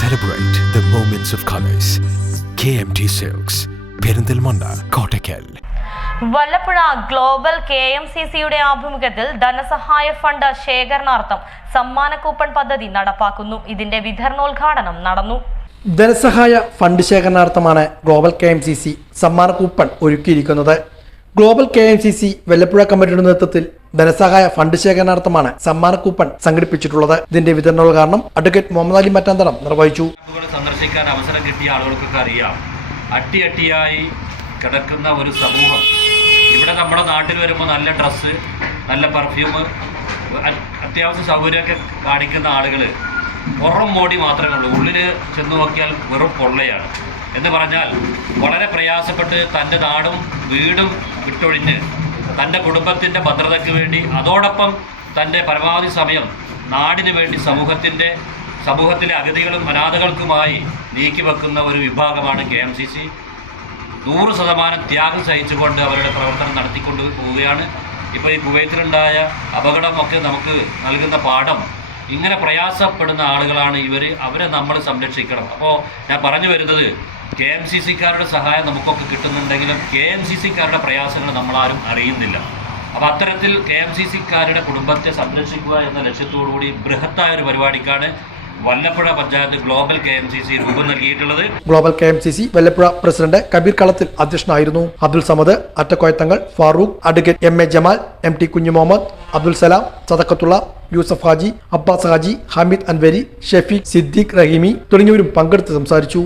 Celebrate the moments of colors. KMT Silks, Perinthalmanna Kottakkal Vallappuzha global K M C സിയുടെ ആഭിമുഖ്യത്തിൽ ധനസഹായ fund ശേഖരണാർത്ഥം സമ്മാന coupon പദ്ധതി നടപ്പാക്കുന്നു. ഇതിന്റെ വിതരണോദ്ഘാടനം നടന്നു. ധനസഹായ fund ശേഖരണാർത്ഥമാണ് global K M C C സമ്മാന കൂപ്പൺ ഒരുക്കിയിരിക്കുന്നത്. Global K M C C Vallappuzha കമ്മിറ്റിയുടെ നേതൃത്വത്തിൽ ധനസഹായ ഫണ്ട് ശേഖരണാർത്ഥമാണ് സമ്മാന കൂപ്പൺ സംഘടിപ്പിച്ചിട്ടുള്ളത്. ഇതിന്റെ വിതരണോദ്ഘാടനം അഡ്വക്കേറ്റ് മുഹമ്മദ് അലി മറ്റാന്തരം നിർവഹിച്ചു. സന്ദർശിക്കാൻ അവസരം കിട്ടിയ ആളുകൾക്കൊക്കെ അറിയാം. അട്ടിയട്ടിയായി കിടക്കുന്ന ഒരു സമൂഹം. ഇവിടെ നമ്മുടെ നാട്ടിൽ വരുമ്പോൾ നല്ല ഡ്രസ്സ് നല്ല പെർഫ്യൂം അത്യാവശ്യ സൗകര്യമൊക്കെ കാണിക്കുന്ന ആളുകൾ പുറം മോടി മാത്രമേ ഉള്ളൂ. ഉള്ളിൽ ചെന്ന് നോക്കിയാൽ വെറും പൊള്ളയാണ്. എന്ന് പറഞ്ഞാൽ വളരെ പ്രയാസപ്പെട്ട് തന്റെ നാടും വീടും വിട്ടൊഴിഞ്ഞ് തന്റെ കുടുംബത്തിന്റെ ഭദ്രതയ്ക്ക് വേണ്ടി അതോടൊപ്പം തന്റെ പരമാവധി സമയം നാടിന് വേണ്ടി സമൂഹത്തിന്റെ സമൂഹത്തിലെ അഗതികളും അനാഥകൾക്കുമായി നീക്കിവെക്കുന്ന ഒരു വിഭാഗമാണ് കെ എം സി സി. നൂറ് ശതമാനം ത്യാഗം സഹിച്ചുകൊണ്ട് അവരുടെ പ്രവർത്തനം നടത്തിക്കൊണ്ട് പോവുകയാണ്. ഇപ്പോൾ ഈ കുവൈത്തിലുണ്ടായ അപകടമൊക്കെ നമുക്ക് നൽകുന്ന പാഠം ഇങ്ങനെ പ്രയാസപ്പെടുന്ന ആളുകളാണ് ഇവർ അവരെ നമ്മൾ സംരക്ഷിക്കണം. അപ്പോൾ ഞാൻ പറഞ്ഞു വരുന്നത് കെ എം സി സിക്കാരുടെ സഹായം നമുക്കൊക്കെ കിട്ടുന്നുണ്ടെങ്കിലും കെ എം സി സിക്കാരുടെ പ്രയാസങ്ങൾ നമ്മളാരും അറിയുന്നില്ല. അപ്പോൾ അത്തരത്തിൽ കെ എം സി സിക്കാരുടെ കുടുംബത്തെ സംരക്ഷിക്കുക എന്ന ലക്ഷ്യത്തോടുകൂടി ബൃഹത്തായ ഒരു പരിപാടിക്കാണ് Vallappuzha panchayat global K M C C രൂപം നൽകിയിട്ടുള്ളത്. Global K M C C Vallappuzha president Kabeer Kalathil അധ്യക്ഷനായിരുന്നു. Abdul Samad Attakoya Thangal Farooq advocate M A Jamal M T Kunhu Muhammad Abdul Salam Sadakathulla Yusuf Haji Abbas Haji Hameed Anwari Shefeeq Siddique Raheemi തുടങ്ങിയവരും പങ്കെടുത്ത് സംസാരിച്ചു.